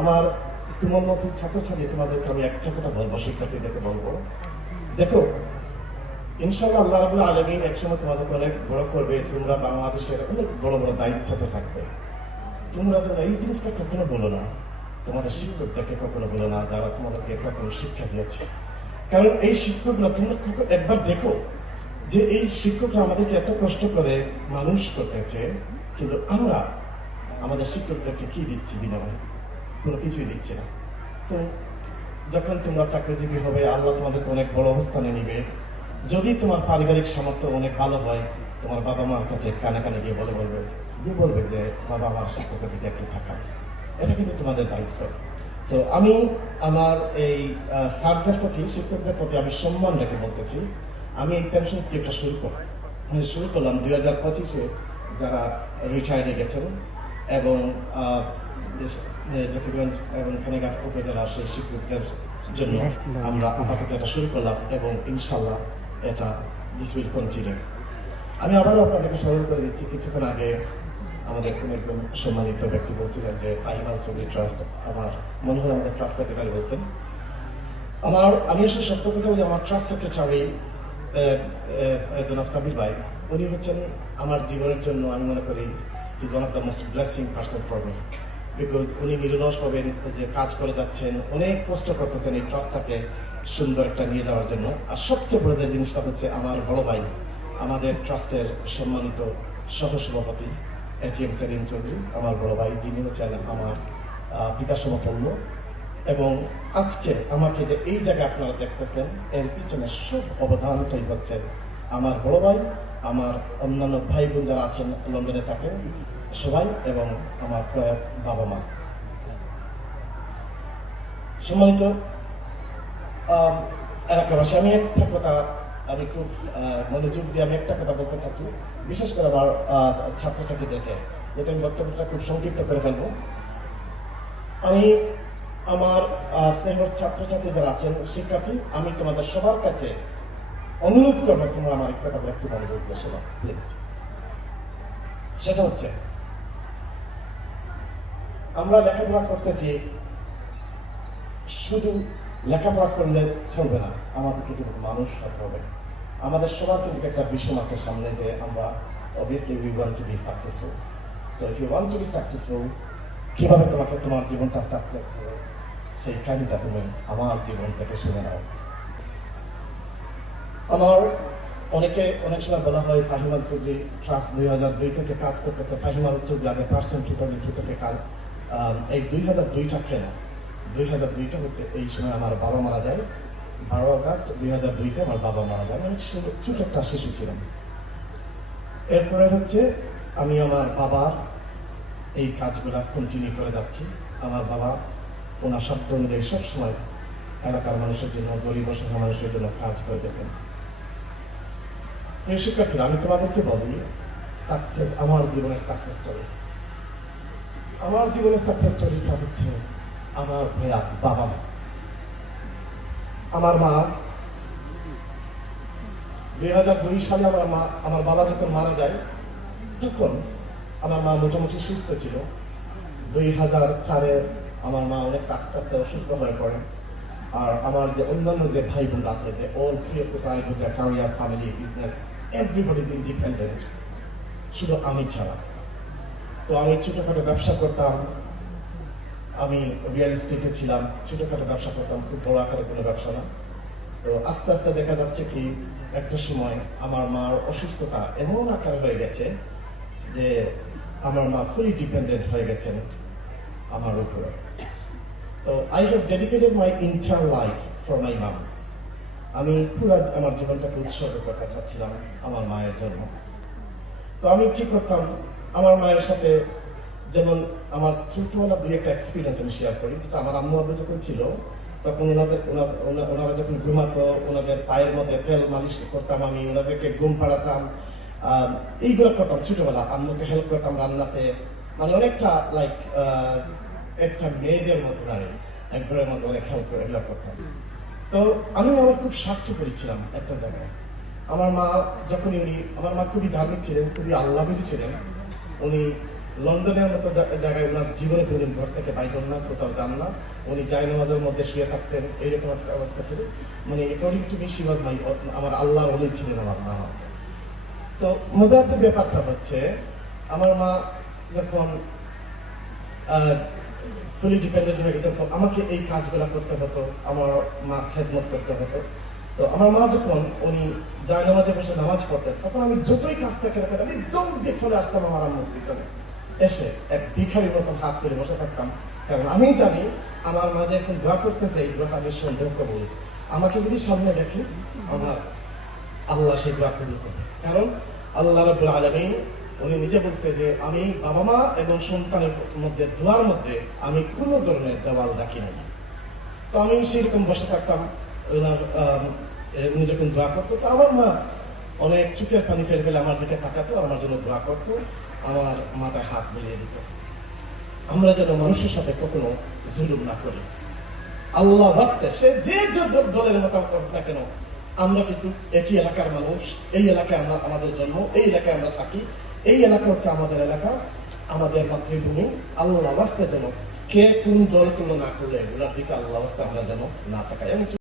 আমার কোমলমতি ছাত্রছাত্রী, তোমাদেরকে আমি একটা কথা বলবো, শিক্ষার্থীদেরকে বলবো, দেখো ইনশাআল্লাহ আল্লাহ রাব্বুল আলামিন একসময় তোমাদেরকে অনেক বড় করবে, তোমরা বাংলাদেশের অনেক বড় বড় দায়িত্বতে থাকবে। তোমরা এই জিনিসটা কখনো বলো না, তোমাদের শিক্ষকদেরকে কখনো বলো না যারা তোমাদেরকে কখনো শিক্ষা দিয়েছে। কারণ এই শিক্ষকরা তোমরা একবার দেখো যে এই শিক্ষকরা আমাদেরকে এত কষ্ট করে মানুষ করতেছে, কিন্তু আমরা আমাদের শিক্ষকদেরকে কি দিচ্ছি বিনিময়ে? কোনো কিছুই দিচ্ছি না। তো যখন তোমরা চাকরিজীবী হবে, আল্লাহ তোমাদেরকে অনেক বড় অবস্থানে নিবে, যদি তোমার পারিবারিক সামর্থ্য অনেক ভালো হয়, তোমার বাবা মার কাছে কানে কানে গিয়ে বলবে যে বাবা আমার শিক্ষকের দিকে একটু থাকা। এটা কিন্তু তোমাদের দায়িত্ব। তো আমি আমার এই স্যারদের প্রতি, শিক্ষকদের প্রতি আমি সম্মান রেখে বলতেছি, আমি এই পেনশন স্কিমটা শুরু করলাম 2025-এ যারা রিটায়ার্ডে গেছেন এবং জকিগঞ্জ এবং খানিঘাট উপজেলার সেই শিক্ষকদের জন্য আমরা আপাতত এটা শুরু করলাম এবং ইনশাল্লাহ এটা দিস উইল কন্টিনিউ। আমি আবারও আপনাদেরকে স্মরণ করে দিচ্ছি, কিছুক্ষণ আগে আমাদের কোন একজন সম্মানিত ব্যক্তি বলছিলেন যে ফাহিম আল চৌধুরী ট্রাস্ট, আমার মনে হয় আমাদের ট্রাস্ট সেক্রেটারি বলছেন। আমি আসলে সত্য কথা বলি, আমার ট্রাস্ট সেক্রেটারি জনাব সাবির ভাই, উনি হচ্ছেন আমার জীবনের জন্য আমি মনে করি is one of the most blessing person for me, because উনি নিরলস ভাবে যে কাজ করে যাচ্ছেন, অনেক কষ্ট করতেছেন এই ট্রাস্টটাকে সুন্দর একটা নিয়ে যাওয়ার জন্য। আর সবচেয়ে বড় যে জিনিসটা হচ্ছে আমার বড় ভাই, আমাদের ট্রাস্টের সম্মানিত সহসভাপতি এটিএম সেলিম চৌধুরী, আমার বড় ভাই, যিনি হচ্ছেন আমার পিতা সমতুল্য। এবং আজকে আমাকে যে এই জায়গায় আপনারা দেখতেছেন, এর পিছনে সব অবদানটাই হচ্ছে আমার বড় ভাই, আমার অন্যান্য ভাই বোন যারা আছেন লন্ডনে থাকেন সবাই, এবং আমার প্রয়াত বাবা মা। সম্মানিত এলাকাবাসী, আমি একটা কথা, আমি খুব মনোযোগ দিয়ে আমি একটা কথা বলতে চাচ্ছি, বিশেষ করে আমার ছাত্রছাত্রীদেরকে, যেটা আমি বক্তব্যটা খুব সংক্ষিপ্ত করে ফেলবো। আমি আমার স্নেহের ছাত্রছাত্রী যারা আছেন, শিক্ষার্থী, আমি তোমাদের সবার কাছে অনুরোধ করবো, তোমরা আমার একটা কথা একটু মনোযোগ দিয়ে শোনো প্লিজ। সেটা হচ্ছে, আমরা লেখাপড়া করতেছি, শুধু লেখাপড়া করলে চলবে না, আমাদেরকে কিন্তু মানুষ হতে হবে। আমাদের সবার কিন্তু একটা ভীষণ আছে সামনে, যে আমরা obviously we want to be successful. So if you want to be successful, কিভাবে তোমাকে তোমার জীবনটা সাকসেসফুল, সেই কাহিনীটা তুমি আমার জীবন থেকে শুনে নাও। আমার অনেক সময় বলা হয় ফাহিম আল চৌধুরী ট্রাস্ট 2002 থেকে কাজ করতেছে। ফাহিম আল চৌধুরী আগে পার্সন 2002 থেকে কাজ, এই 2002টা কেন? 2002টা হচ্ছে এই সময় আমার বাবা মারা যায়, 12 আগস্ট 2002-তে আমার বাবা মারা যায়। আমি ছোট একটা শিশু ছিলাম। এরপরে হচ্ছে আমি আমার বাবার এই কাজগুলা কন্টিনিউ করে যাচ্ছি। আমার বাবা ওনার শব্দ অনুযায়ী সবসময় এলাকার মানুষের জন্য, গরিব অসহায় মানুষের জন্য কাজ করে দেখেন। প্রিয় শিক্ষার্থীরা, আমি তোমাদেরকে বলি, সাকসেস, আমার জীবনের সাকসেস স্টোরি, আমার জীবনের সাকসেস স্টোরিটা হচ্ছে আমার ভাইয়া বাবা মা। আমার মা 2002 সালে আমার বাবা যখন মারা যায়, তখন আমার মা মোটামুটি সুস্থ ছিল। 2004-এ আমার মা অনেক আস্তে আস্তে অসুস্থ হয়ে পড়ে। আর আমার যে অন্যান্য যে ভাই বোনরা আছে, যে all preoccupied with their career, family, business, everybody is independent, শুধু আমি ছাড়া। তো আমি ছোটখাটো ব্যবসা করতাম, আমি রিয়েল এস্টেটে ছিলাম, ছোটখাটো ব্যবসা করতাম, খুব বড় আকারে কোনো ব্যবসা না। তো আস্তে আস্তে দেখা যাচ্ছে কি, একটা সময় আমার মার অসুস্থতা এমন আকারে হয়ে গেছে যে আমার মা ফুলি ডিপেন্ডেন্ট হয়ে গেছেন আমার উপরে। তো I have dedicated my entire life for my mom. আমি পুরো আমার জীবনটাকে উৎসর্গ করতে চাচ্ছিলাম আমার মায়ের জন্য। তো আমি কি করতাম, আমার মায়ের সাথে, যেমন আমার ছোটবেলা দুই একটা এক্সপিরিয়েন্স আমি শেয়ার করি, যেটা আমার আম্মু আব্বু যখন ছিল তখন ওনারা যখন ঘুমাতো, ওনাদের পায়ের মধ্যে তেল মালিশ করতাম, আমি ওনাদেরকে ঘুম পাড়াতাম, এইগুলো করতাম ছোটবেলা। আম্মুকে হেল্প করতাম রান্নাতে, মানে অনেকটা লাইক একটা মেয়েদের মতো নারী, একবারের মতো অনেক হেল্প করে এগুলো করতাম। তো আমি আমার খুব স্বার্থপরী ছিলাম একটা জায়গায়। আমার মা যখনই আমার মা খুবই ধার্মিক ছিলেন, খুবই আল্লাহভীরু ছিলেন। উনি লন্ডনের মতো জায়গায় ওনার জীবনে কোনোদিন ঘর থেকে বাইর হন না, কোথাও যান না। উনি জায়নামাজের মধ্যে শুয়ে থাকতেন, এইরকম একটা অবস্থা ছিল। মানে according to me she was my, আমার আল্লাহর ওলি ছিলেন আমার মা। তো মজার যে ব্যাপারটা হচ্ছে, আমার মা যখন ফুলি ডিপেন্ডেন্ট হয়ে গেছে, আমাকে এই কাজগুলো করতে হতো, আমার মা খেদমত করতে হতো। তো আমার মা যখন উনি জায়নামাজে বসে নামাজ পড়তেন, তখন আমি যতই কাজ থেকে রাখতাম, আমি দৌড় দিয়ে চলে আসতাম আমার আম্মুর পিছনে, এসে এক ভিখারির মতন হাত তুলে বসে থাকতাম। কারণ আমি জানি আমার মা যে এখন দোয়া করতেছে, এই দোয়াটা আমি সন্দেহ কবুল। আমাকে যদি সামনে দেখি, আমার আল্লাহ সেই দোয়া কবুল করবে। কারণ আল্লাহ রাব্বুল আলামিন উনি নিজে বলতে যে আমি বাবা মা এবং সন্তানের মধ্যে দোয়ার মধ্যে আমি কোনো ধরনের দেওয়াল রাখি নাই। তো আমি সেরকম বসে থাকতাম, ওনার উনি যখন দোয়া করতো, তো আমার মা অনেক চোখের পানি ফেলে ফেলে আমার দিকে তাকাতো, আমার জন্য দোয়া করতো, আমার মাথায় হাত বুলিয়ে দিত। আমরা যেন মানুষের সাথে কখনো জুলুম না করি, আল্লাহ বাস্তে সে যে দলের মতো করুক না কেন, আমরা কিন্তু একই এলাকার মানুষ। এই এলাকায় আমরা, আমাদের জন্ম, এই এলাকায় আমরা থাকি, এই এলাকা হচ্ছে আমাদের এলাকা, আমাদের মাতৃভূমি। আল্লাহ বাস্তে যেন কে কোন দল করলো না করলে ওনার দিকে আল্লাহ বাস্তে আমরা যেন না থাকাই।